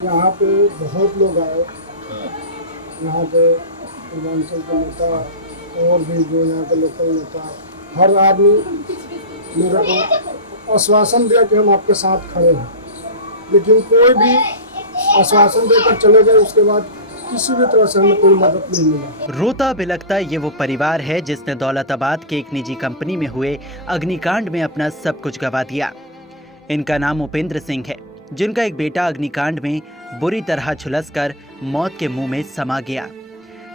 यहाँ पे बहुत लोग आए। यहाँ पे पूर्वांचल के नेता और भी जो यहाँ के लोकल नेता, हर आदमी मेरे को आश्वासन दिया कि हम आपके साथ खड़े हैं, लेकिन कोई भी आश्वासन देकर चले गए। उसके बाद किसी भी तरह से हमें कोई मदद नहीं मिला। रोता बिलखता ये वो परिवार है जिसने दौलताबाद के एक निजी कंपनी में हुए अग्निकांड में अपना सब कुछ गंवा दिया। इनका नाम उपेंद्र सिंह है, जिनका एक बेटा अग्निकांड में बुरी तरह झुलसकर मौत के मुंह में समा गया,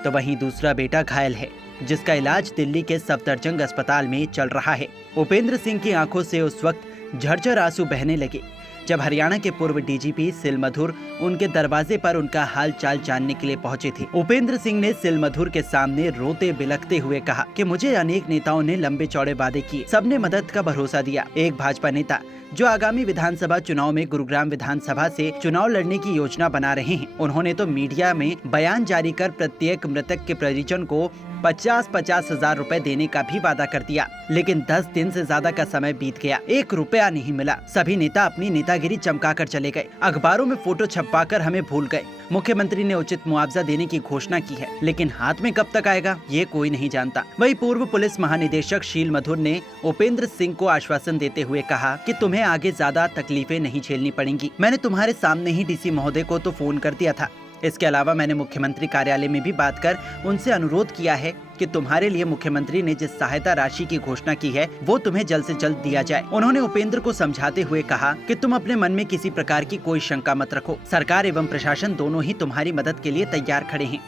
तो वहीं दूसरा बेटा घायल है, जिसका इलाज दिल्ली के सफदरजंग अस्पताल में चल रहा है। उपेंद्र सिंह की आंखों से उस वक्त झरझर आंसू बहने लगे जब हरियाणा के पूर्व डीजीपी सिलमधुर उनके दरवाजे पर उनका हाल चाल जानने के लिए पहुंचे थे। उपेंद्र सिंह ने सिलमधुर के सामने रोते बिलखते हुए कहा कि मुझे अनेक नेताओं ने लंबे चौड़े वादे किए, सबने मदद का भरोसा दिया। एक भाजपा नेता जो आगामी विधानसभा चुनाव में गुरुग्राम विधानसभा से चुनाव लड़ने की योजना बना रहे हैं, उन्होंने तो मीडिया में बयान जारी कर प्रत्येक मृतक के परिजन को 50-50 हजार रुपए देने का भी वादा कर दिया, लेकिन 10 दिन से ज्यादा का समय बीत गया, 1 रुपया नहीं मिला। सभी नेता अपनी नेतागिरी चमकाकर चले गए, अखबारों में फोटो छपवाकर हमें भूल गए। मुख्यमंत्री ने उचित मुआवजा देने की घोषणा की है, लेकिन हाथ में कब तक आएगा ये कोई नहीं जानता। वहीं पूर्व पुलिस महानिदेशक शील मधुर ने उपेंद्र सिंह को आश्वासन देते हुए कहा कि तुम्हें आगे ज्यादा तकलीफें नहीं झेलनी पड़ेंगी। मैंने तुम्हारे सामने ही डीसी महोदय को तो फोन कर दिया था। इसके अलावा मैंने मुख्यमंत्री कार्यालय में भी बात कर उनसे अनुरोध किया है कि तुम्हारे लिए मुख्यमंत्री ने जिस सहायता राशि की घोषणा की है वो तुम्हें जल्द से जल्द दिया जाए। उन्होंने उपेंद्र को समझाते हुए कहा कि तुम अपने मन में किसी प्रकार की कोई शंका मत रखो, सरकार एवं प्रशासन दोनों ही तुम्हारी मदद के लिए तैयार खड़े हैं।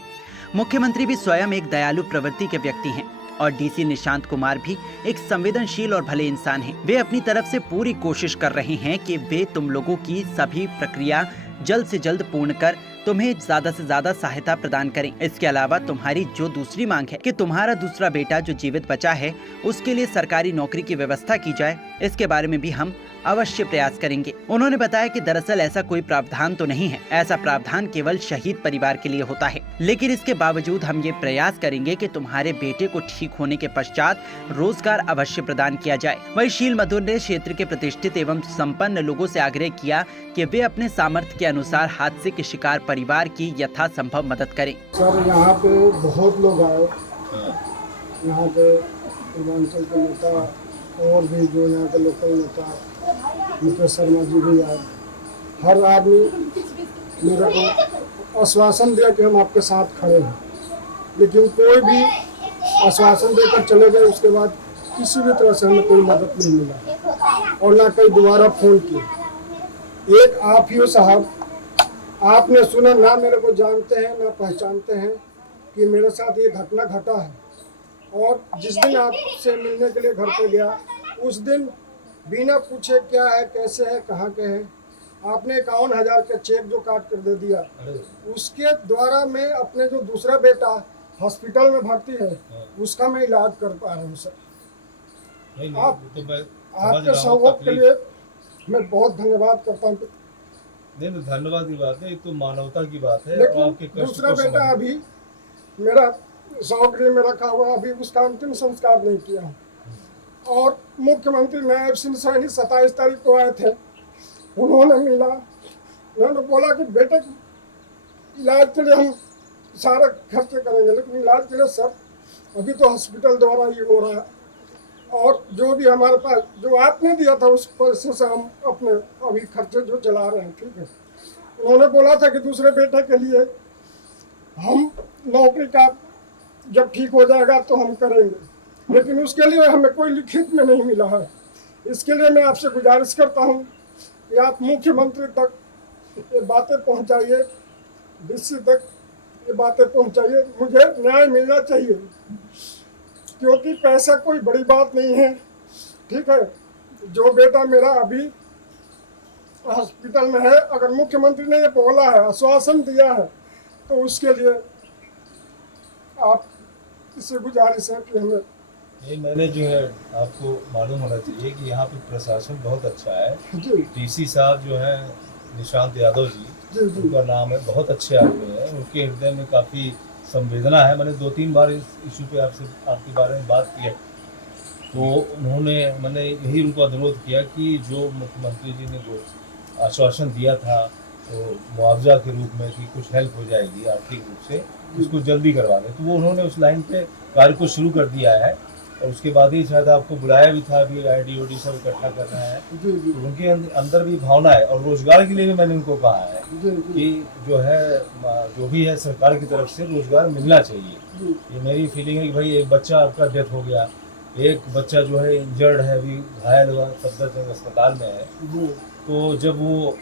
मुख्यमंत्री भी स्वयं एक दयालु प्रवृत्ति के व्यक्ति हैं और डीसी निशांत कुमार भी एक संवेदनशील और भले इंसान हैं। वे अपनी तरफ से पूरी कोशिश कर रहे हैं कि वे तुम लोगों की सभी प्रक्रिया जल्द से जल्द पूर्ण कर तुम्हें ज्यादा से ज्यादा सहायता प्रदान करें। इसके अलावा तुम्हारी जो दूसरी मांग है कि तुम्हारा दूसरा बेटा जो जीवित बचा है उसके लिए सरकारी नौकरी की व्यवस्था की जाए, इसके बारे में भी हम अवश्य प्रयास करेंगे। उन्होंने बताया कि दरअसल ऐसा कोई प्रावधान तो नहीं है, ऐसा प्रावधान केवल शहीद परिवार के लिए होता है, लेकिन इसके बावजूद हम ये प्रयास करेंगे कि तुम्हारे बेटे को ठीक होने के पश्चात रोजगार अवश्य प्रदान किया जाए। वहीं शील मधुर ने क्षेत्र के प्रतिष्ठित एवं संपन्न लोगों से आग्रह किया कि वे अपने सामर्थ्य के अनुसार हादसे के शिकार परिवार की यथासंभव मदद करें। सर यहाँ पे बहुत लोग आए। यहाँ पे पूर्वांचल के नेता और भी जो यहाँ के लोकल नेता, मुकेश शर्मा जी भी आए। हर आदमी मेरे को आश्वासन दिया कि हम आपके साथ खड़े हैं, लेकिन कोई भी आश्वासन देकर चले गए। उसके बाद किसी भी तरह से हमें कोई मदद नहीं मिला और ना कोई दोबारा फोन किया। एक आप ही हो साहब, आपने सुना ना, मेरे को जानते हैं ना पहचानते हैं कि मेरे साथ ये घटना घटा है। और जिस दिन आपसे मिलने के लिए घर पे गया, उस दिन बिना पूछे क्या है, कैसे है, कहाँ के हैं, आपने 51,000 का चेक जो काट कर दे दिया, उसके द्वारा मैं अपने जो दूसरा बेटा हॉस्पिटल में भर्ती है उसका मैं इलाज कर पा रहा हूँ। सर आपके सहयोग के लिए मैं बहुत धन्यवाद करता हूँ। नहीं, धन्यवाद की बात है, एक तो मानवता की बात है। लेकिन आपके दूसरा बेटा अभी मेरा सौगृह में रखा हुआ, अभी उसका अंतिम संस्कार नहीं किया। और मुख्यमंत्री नायब सिंह सैनी 27 तारीख को आए थे, उन्होंने मिला, उन्होंने बोला कि बेटे इलाज के लिए हम सारा खर्चे करेंगे, लेकिन इलाज के लिए सर अभी तो हॉस्पिटल द्वारा ये हो रहा है, और जो भी हमारे पास जो आपने दिया था उस पैसे से हम अपने अभी खर्चे जो चला रहे हैं। ठीक है, उन्होंने बोला था कि दूसरे बेटे के लिए हम नौकरी का जब ठीक हो जाएगा तो हम करेंगे, लेकिन उसके लिए हमें कोई लिखित में नहीं मिला है। इसके लिए मैं आपसे गुजारिश करता हूं कि आप मुख्यमंत्री तक ये बातें पहुंचाइए, डीसी तक ये बातें पहुंचाइए। मुझे न्याय मिलना चाहिए, क्योंकि पैसा कोई बड़ी बात नहीं है। ठीक है, जो बेटा मेरा अभी हॉस्पिटल में है, अगर मुख्यमंत्री ने ये बोला है, आश्वासन दिया है, तो उसके लिए आप इससे गुजारिश है कि हमें ये मैंने जो है आपको मालूम होना चाहिए कि यहाँ पे प्रशासन बहुत अच्छा है। डीसी साहब जो है निशांत यादव जी, उनका नाम है, बहुत अच्छे आदमी है, उनके हृदय में काफ़ी संवेदना है। मैंने 2-3 बार इस इशू पे आपके बारे में बात की है, तो मैंने यही उनको अनुरोध किया कि जो मुख्यमंत्री जी ने जो आश्वासन दिया था तो मुआवजा के रूप में कि कुछ हेल्प हो जाएगी आर्थिक रूप से, उसको जल्दी करवा दें। तो वो उन्होंने उस लाइन पे कार्य को शुरू कर दिया है और उसके बाद ही शायद आपको बुलाया भी था, अभी ID OD सब इकट्ठा करना है। जी जी तो उनके अंदर भी भावना है और रोजगार के लिए भी मैंने उनको कहा है जी जी कि जो है जो भी है सरकार की तरफ से रोजगार मिलना चाहिए। जी ये मेरी फीलिंग है कि भाई एक बच्चा आपका डेथ हो गया, एक बच्चा जो है इंजर्ड है, अभी घायल हुआ, सफदरजंग अस्पताल में है। जी तो जब वो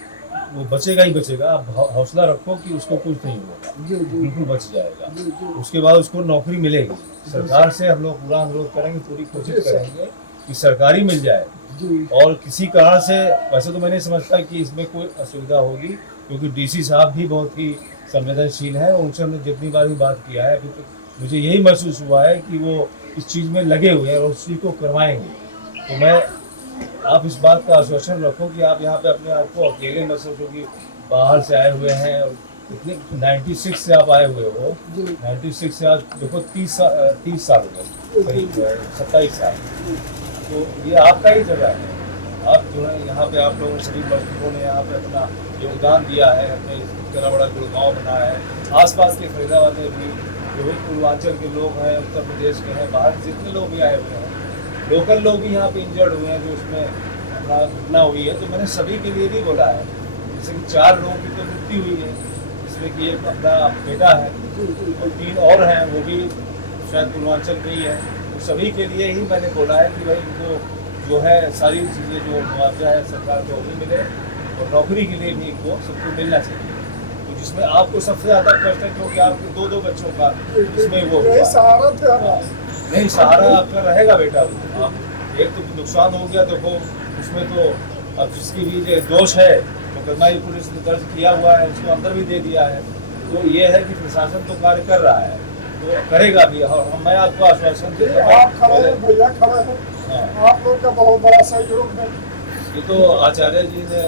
बचेगा ही बचेगा, आप हौसला रखो कि उसको कुछ नहीं होगा, जी जी बिल्कुल बच जाएगा। जी जी उसके बाद उसको नौकरी मिलेगी। सरकार से हम लोग पूरा अनुरोध करेंगे, पूरी कोशिश करेंगे कि सरकारी मिल जाए। जी और किसी कारण से, वैसे तो मैं नहीं समझता कि इसमें कोई असुविधा होगी, क्योंकि DC साहब भी बहुत ही संवेदनशील हैं और उनसे हमने जितनी बार भी बात किया है अभी तक मुझे यही महसूस हुआ है कि वो इस चीज़ में लगे हुए हैं और उस चीज़ को करवाएंगे। तो मैं, आप इस बात का आश्वासन रखो कि आप यहाँ पे अपने आप को अकेले मत सोचो कि बाहर से आए हुए हैं और इतने 96 से आप आए हुए हो। जी 96 से आज देखो 30 साल हो गए, करीब 27 साल। तो ये आपका ही जगह है। आप जो है यहाँ पे, आप लोगों सभी मजदूरों ने यहाँ पे अपना योगदान दिया है, अपने इतना बड़ा गुड़गांव बनाया है। आसपास के फरीदाबाद में भी जो है पूर्वांचल के लोग हैं, उत्तर प्रदेश के हैं, बाहर जितने लोग भी आए हुए हैं, लोकल लोग भी यहाँ पे इंजर्ड हुए हैं जो उसमें अपना घटना हुई है। तो मैंने सभी के लिए भी बोला है, जैसे कि 4 लोगों की तो मृत्यु हुई है, जिसमें कि एक अपना बेटा है और 3 और हैं, वो भी शायद पूर्वांचल में ही है। तो सभी के लिए ही मैंने बोला है कि भाई इनको जो है सारी चीज़ें जो मुआवजा है सरकार को भी मिले और नौकरी के लिए भी इनको सबको मिलना चाहिए। तो जिसमें आपको सबसे ज़्यादा कष्ट है क्योंकि आपके 2 बच्चों का इसमें वो यही हुआ। सहारा थे हमारा। नहीं, सहारा आपका रहेगा बेटा। आप एक तो नुकसान हो गया, देखो उसमें तो अब जिसकी भी जो दोष है मुकदमा ही पुलिस ने दर्ज किया हुआ है, उसको अंदर भी दे दिया है। तो ये है कि प्रशासन तो कार्य कर रहा है, तो करेगा भी। और मैं आपको आश्वासन देता हूँ, आप खड़े हैं, भैया खड़े हैं, हाँ, आप लोग का बहुत बड़ा सहयोग है। ये तो आचार्य जी ने,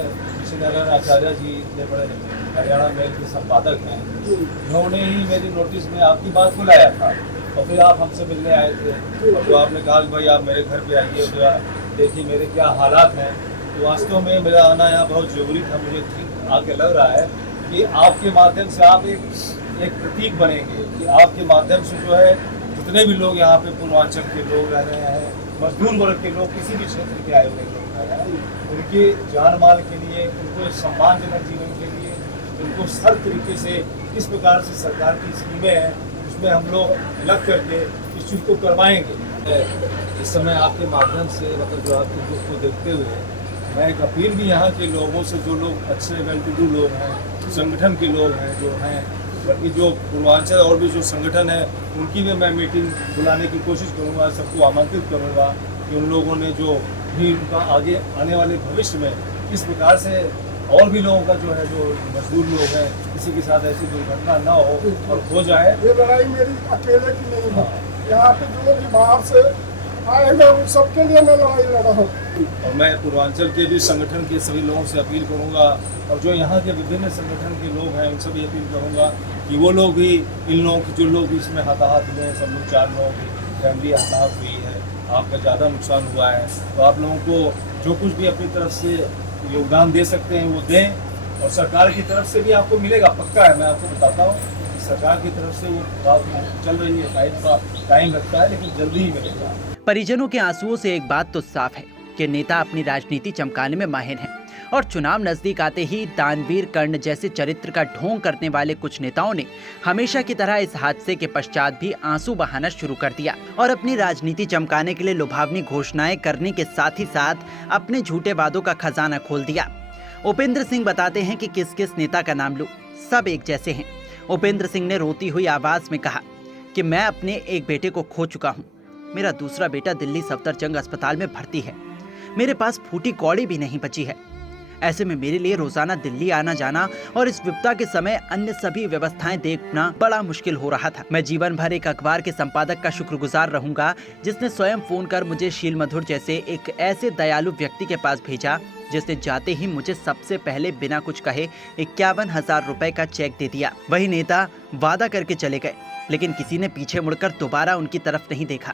श्री नारायण आचार्य जी इतने बड़े हरियाणा मेल के संपादक हैं, जी उन्होंने ही मेरी नोटिस में आपकी बात बुलाया था और फिर आप हमसे मिलने आए थे और तो आपने कहा कि भाई आप मेरे घर पे आइए और देखिए मेरे क्या हालात हैं। तो वास्तव में मेरा आना यहाँ बहुत ज़रूरी था। मुझे ठीक आके लग रहा है कि आपके माध्यम से आप एक प्रतीक बनेंगे कि आपके माध्यम से जो है जितने भी लोग यहाँ पे पूर्वांचल के लोग रह रहे हैं, मजदूर वर्ग के लोग, किसी भी क्षेत्र के आए हुए लोग रह रहे हैं, उनके जान माल के लिए, उनको सम्मानजनक जीवन के लिए, उनको हर तरीके से किस प्रकार से सरकार की स्कीमें हैं उसमें हम लोग लग करके इस चीज़ को करवाएंगे। इस समय आपके माध्यम से, मतलब जो आपके दुख को देखते हुए, मैं एक अपील भी यहाँ के लोगों से, जो लोग अच्छे वेल टू डू लोग हैं, संगठन के लोग हैं जो हैं, बल्कि जो पूर्वांचल और भी जो संगठन है उनकी भी मैं मीटिंग बुलाने की कोशिश करूँगा, सबको आमंत्रित करूँगा कि उन लोगों ने जो भी उनका आगे आने वाले भविष्य में किस प्रकार से और भी लोगों का जो है, जो मजदूर लोग हैं, किसी के साथ ऐसी दुर्घटना ना हो और हो जाए। ये लड़ाई मेरी अकेले की नहीं है, यहाँ पे जो भी बाहर से आए हैं उन सबके लिए मैं लड़ाई लड़ा हूँ। और मैं पूर्वांचल के भी संगठन के सभी लोगों से अपील करूंगा और जो यहाँ के विभिन्न संगठन के लोग हैं उनसे भी अपील करूंगा कि वो लोग भी, इन लोगों की, जो लोग भी इसमें हताहत हुए हैं, सब लोग 4 लोगों की फैमिली हताहत हुई है, आपका ज़्यादा नुकसान हुआ है, तो आप लोगों को जो कुछ भी अपनी तरफ से योगदान दे सकते हैं वो दें और सरकार की तरफ से भी आपको मिलेगा, पक्का है। मैं आपको बताता हूँ कि सरकार की तरफ से वो बात चल रही है, टाइम लगता है लेकिन जल्दी ही मिलेगा। परिजनों के आंसुओं से एक बात तो साफ है कि नेता अपनी राजनीति चमकाने में माहिर हैं और चुनाव नजदीक आते ही दानवीर कर्ण जैसे चरित्र का ढोंग करने वाले कुछ नेताओं ने हमेशा की तरह इस हादसे के पश्चात भी आंसू बहाना शुरू कर दिया और अपनी राजनीति चमकाने के लिए लुभावनी घोषणाएं करने के साथ ही साथ अपने झूठे वादों का खजाना खोल दिया। उपेंद्र सिंह बताते हैं कि किस किस नेता का नाम लूं, सब एक जैसे हैं। उपेंद्र सिंह ने रोती हुई आवाज में कहा कि मैं अपने एक बेटे को खो चुका हूँ, मेरा दूसरा बेटा दिल्ली सफदरजंग अस्पताल में भर्ती है, मेरे पास फूटी कौड़ी भी नहीं बची है। ऐसे में मेरे लिए रोजाना दिल्ली आना जाना और इस विपदा के समय अन्य सभी व्यवस्थाएं देखना बड़ा मुश्किल हो रहा था। मैं जीवन भर एक अखबार के संपादक का शुक्रगुजार रहूंगा जिसने स्वयं फोन कर मुझे शील मधुर जैसे एक ऐसे दयालु व्यक्ति के पास भेजा जिसने जाते ही मुझे सबसे पहले बिना कुछ कहे 51,000 रुपए का चेक दे दिया। वही नेता वादा करके चले गए लेकिन किसी ने पीछे मुड़कर दोबारा उनकी तरफ नहीं देखा।